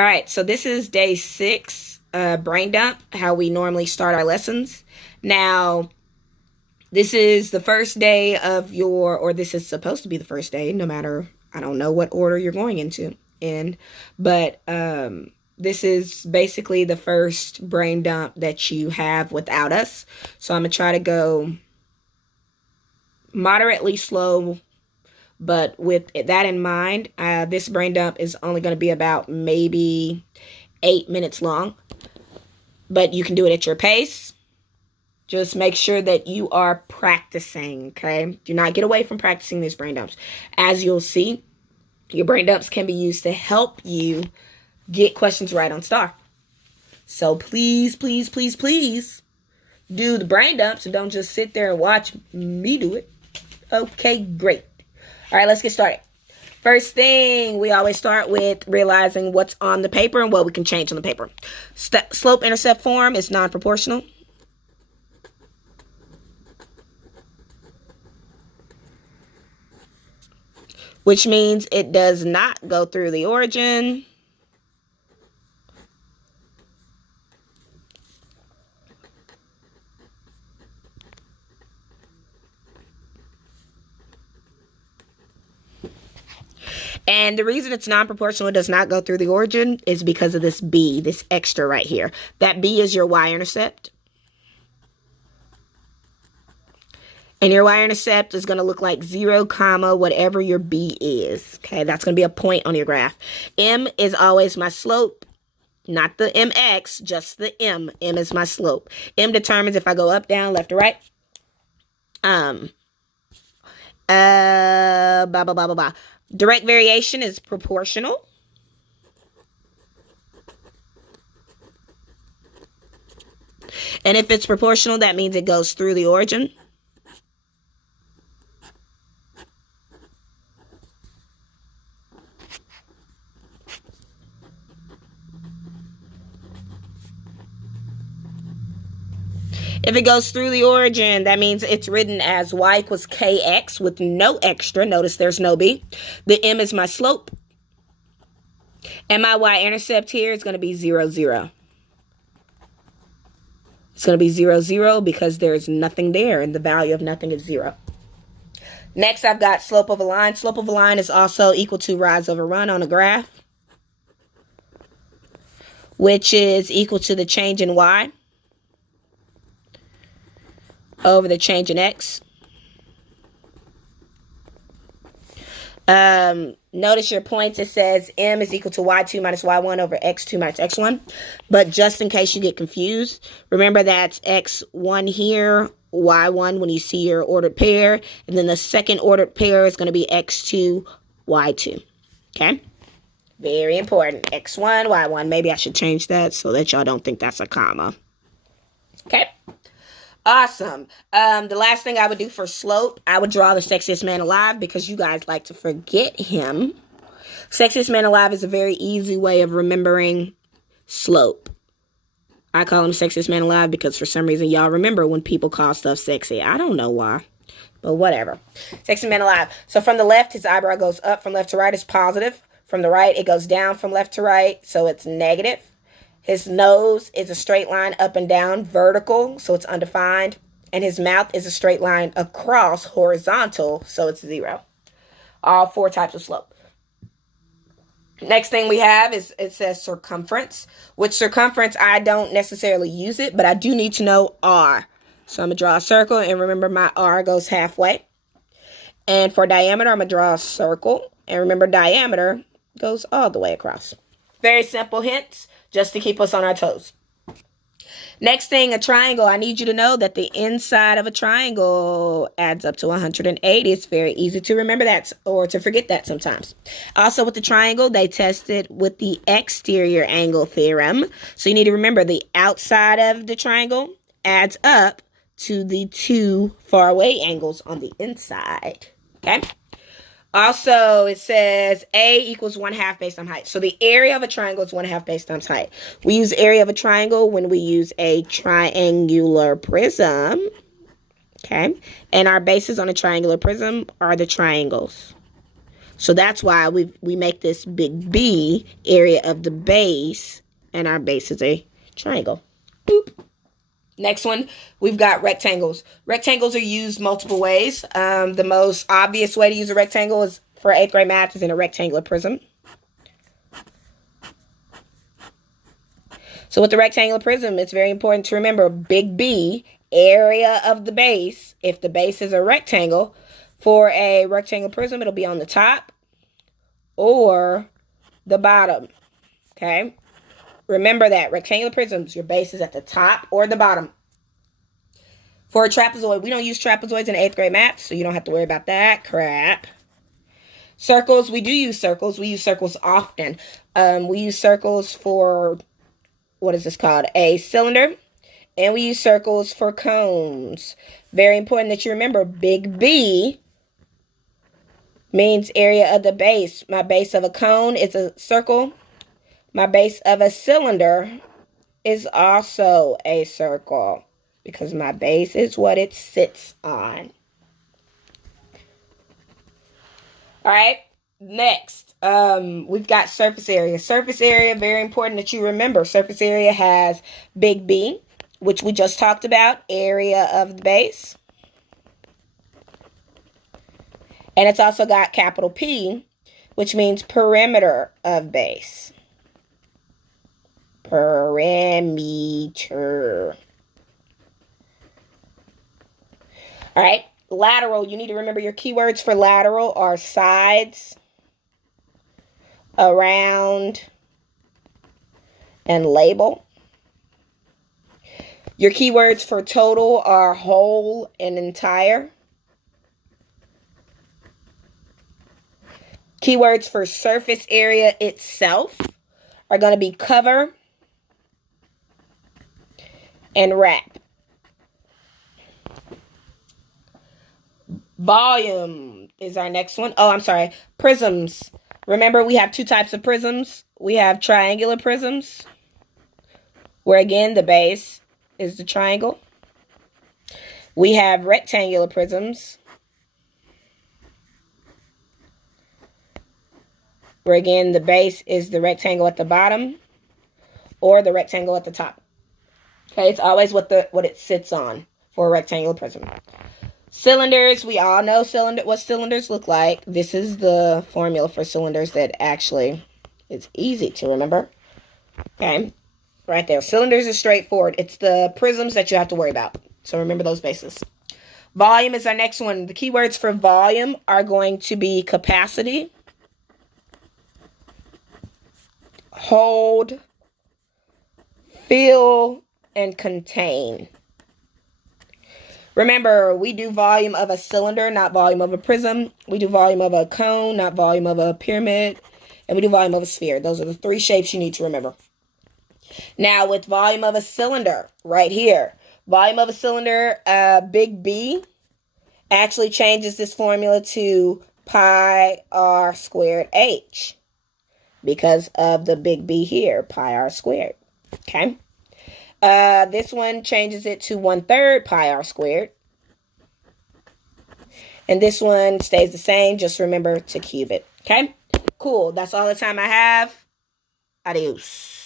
All right, so this is day 6, brain dump, how we normally start our lessons. Now, this is the first day of your, or this is supposed to be the first day, no matter, I don't know what order you're going in, but this is basically the first brain dump that you have without us. So I'm going to try to go moderately slow, but with that in mind, this brain dump is only going to be about maybe 8 minutes long, but you can do it at your pace. Just make sure that you are practicing, okay? Do not get away from practicing these brain dumps. As you'll see, your brain dumps can be used to help you get questions right on STAAR. So please, please, please, please do the brain dumps and don't just sit there and watch me do it. Okay, great. All right, let's get started. First thing, we always start with realizing what's on the paper and what we can change on the paper. Slope-intercept form is non-proportional. Which means it does not go through the origin. And the reason it's non-proportional, it does not go through the origin, is because of this B, this extra right here. That B is your y-intercept. And your y-intercept is going to look like 0, comma, whatever your B is. Okay, that's going to be a point on your graph. M is always my slope, not the MX, just the M. M is my slope. M determines if I go up, down, left, or right. Blah, blah, blah, blah, blah. Direct variation is proportional. And if it's proportional, that means it goes through the origin. If it goes through the origin, that means it's written as y equals kx with no extra. Notice there's no b. The m is my slope. And my y-intercept here is going to be 0, 0. It's going to be 0, 0 because there's nothing there, and the value of nothing is 0. Next, I've got slope of a line. Slope of a line is also equal to rise over run on a graph, which is equal to the change in y over the change in x. Notice your points. It says m is equal to y2 minus y1 over x2 minus x1. But just in case you get confused, remember that's x1 here, y1 when you see your ordered pair. And then the second ordered pair is going to be x2, y2. Okay? Very important. x1, y1. Maybe I should change that so that y'all don't think that's a comma. Okay? Awesome. The last thing I would do for slope, I would draw the sexiest man alive because you guys like to forget him. Sexiest man alive is a very easy way of remembering slope. I call him sexiest man alive because for some reason y'all remember when people call stuff sexy. I don't know why, but whatever. Sexiest man alive. So from the left, his eyebrow goes up. From left to right is positive. From the right, it goes down from left to right, so it's negative. His nose is a straight line up and down, vertical, so it's undefined. And his mouth is a straight line across, horizontal, so it's 0. All 4 types of slope. Next thing we have is it says circumference. With circumference, I don't necessarily use it, but I do need to know R. So I'm going to draw a circle, and remember my R goes halfway. And for diameter, I'm going to draw a circle. And remember, diameter goes all the way across. Very simple hints, just to keep us on our toes. Next thing, a triangle. I need you to know that the inside of a triangle adds up to 180. It's very easy to remember that or to forget that sometimes. Also with the triangle, they tested with the exterior angle theorem. So you need to remember the outside of the triangle adds up to the 2 faraway angles on the inside. Okay? Also, it says A equals 1/2 based on height. So the area of a triangle is 1/2 based on height. We use area of a triangle when we use a triangular prism. Okay. And our bases on a triangular prism are the triangles. So that's why we make this big B area of the base, and our base is a triangle. Boop. Next one, we've got rectangles. Rectangles are used multiple ways. The most obvious way to use a rectangle is for 8th grade math is in a rectangular prism. So with the rectangular prism, it's very important to remember big B, area of the base. If the base is a rectangle, for a rectangular prism, it'll be on the top or the bottom. Okay? Remember that. Rectangular prisms, your base is at the top or the bottom. For a trapezoid, we don't use trapezoids in 8th grade math, so you don't have to worry about that crap. Circles, we do use circles. We use circles often. We use circles for, what is this called? A cylinder. And we use circles for cones. Very important that you remember, big B means area of the base. My base of a cone is a circle. My base of a cylinder is also a circle because my base is what it sits on. All right, next, we've got surface area. Surface area, very important that you remember. Surface area has big B, which we just talked about, area of the base. And it's also got capital P, which means perimeter of base. Perimeter. All right, lateral. You need to remember your keywords for lateral are sides, around, and label. Your keywords for total are whole and entire. Keywords for surface area itself are going to be cover and wrap. Volume is our next one. Oh, I'm sorry. Prisms. Remember, we have two types of prisms. We have triangular prisms, where again, the base is the triangle. We have rectangular prisms, where again, the base is the rectangle at the bottom or the rectangle at the top. Okay, it's always what it sits on for a rectangular prism. Cylinders, we all know what cylinders look like. This is the formula for cylinders that actually is easy to remember. Okay, right there. Cylinders is straightforward. It's the prisms that you have to worry about. So remember those bases. Volume is our next one. The keywords for volume are going to be capacity, hold, fill, and contain. Remember, we do volume of a cylinder, not volume of a prism. We do volume of a cone, not volume of a pyramid. And we do volume of a sphere. Those are the three shapes you need to remember. Now, with volume of a cylinder, right here, volume of a cylinder, big B, actually changes this formula to pi r squared h because of the big B here, pi r squared. Okay? This one changes it to 1/3 pi r squared. And this one stays the same. Just remember to cube it. Okay? Cool. That's all the time I have. Adios.